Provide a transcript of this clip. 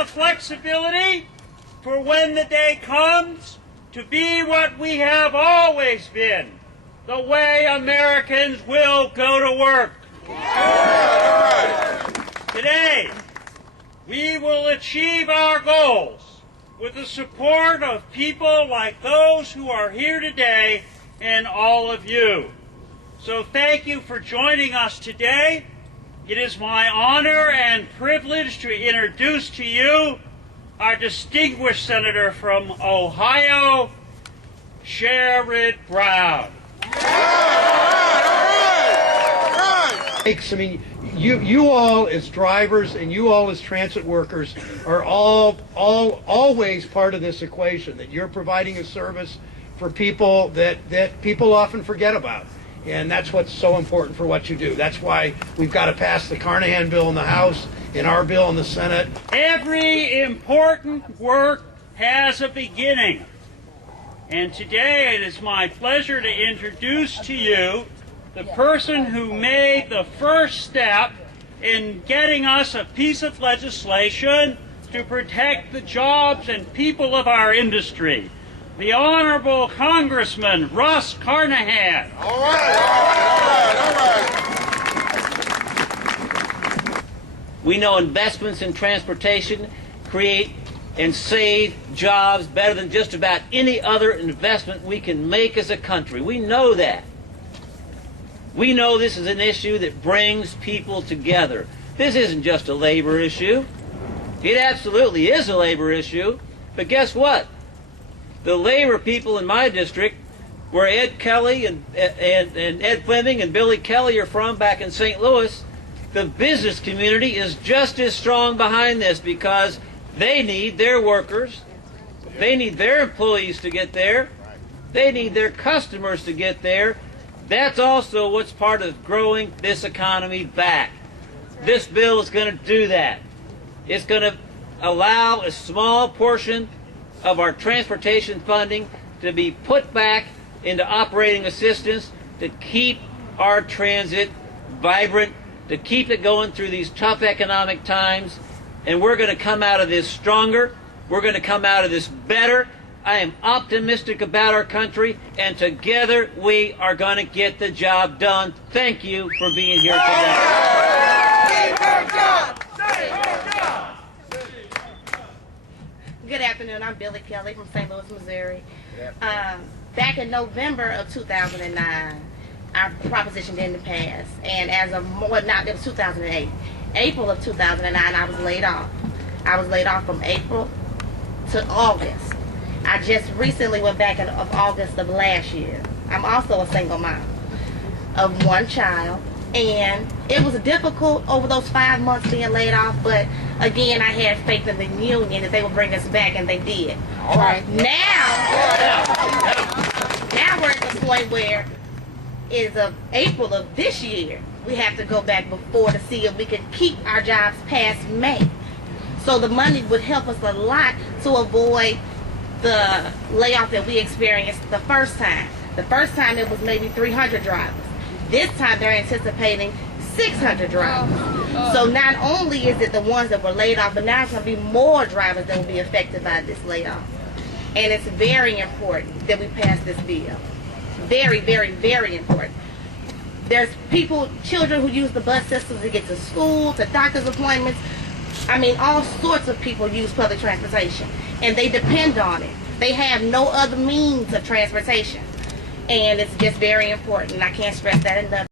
the flexibility for when the day comes to be what we have always been, the way Americans will go to work. Today, we will achieve our goals with the support of people like those who are here today and all of you. So thank you for joining us today. It is my honor and privilege to introduce to you our distinguished senator from Ohio, Sherrod Brown. I mean, you all as drivers and you all as transit workers are always part of this equation, that you're providing a service for people that people often forget about. And that's what's so important for what you do. That's why we've got to pass the Carnahan bill in the House and our bill in the Senate. Every important work has a beginning. And today it is my pleasure to introduce to you the person who made the first step in getting us a piece of legislation to protect the jobs and people of our industry, the Honorable Congressman Russ Carnahan. All right. We know investments in transportation create and save jobs better than just about any other investment we can make as a country. We know that. We know this is an issue that brings people together. This isn't just a labor issue. It absolutely is a labor issue. But guess what? The labor people in my district, where Ed Kelly and Ed Fleming and Billie Kelly are from back in St. Louis, the business community is just as strong behind this because they need their workers, they need their employees to get there, they need their customers to get there. That's also what's part of growing this economy back. This bill is going to do that. It's going to allow a small portion of our transportation funding to be put back into operating assistance to keep our transit vibrant, to keep it going through these tough economic times. And we're going to come out of this stronger. We're going to come out of this better. I am optimistic about our country, and together we are going to get the job done. Thank you for being here today. Good afternoon. I'm Billie Kelly from St. Louis, Missouri. Back in November of 2009, our proposition didn't pass, and as of it was 2008. April of 2009, I was laid off. I was laid off from April to August. I just recently went back in August of last year. I'm also a single mom of one child, and it was difficult over those 5 months being laid off, but again, I had faith in the union that they would bring us back, and they did. All right. Now we're at the point where is of April of this year, we have to go back before to see if we can keep our jobs past May. So the money would help us a lot to avoid the layoff that we experienced the first time. The first time it was maybe 300 drivers. This time they're anticipating 600 drivers. So not only is it the ones that were laid off, but now it's going to be more drivers that will be affected by this layoff. And it's very important that we pass this bill. Very, very, very important. There's children who use the bus system to get to school, to doctor's appointments. I mean, all sorts of people use public transportation, and they depend on it. They have no other means of transportation, and it's just very important. I can't stress that enough.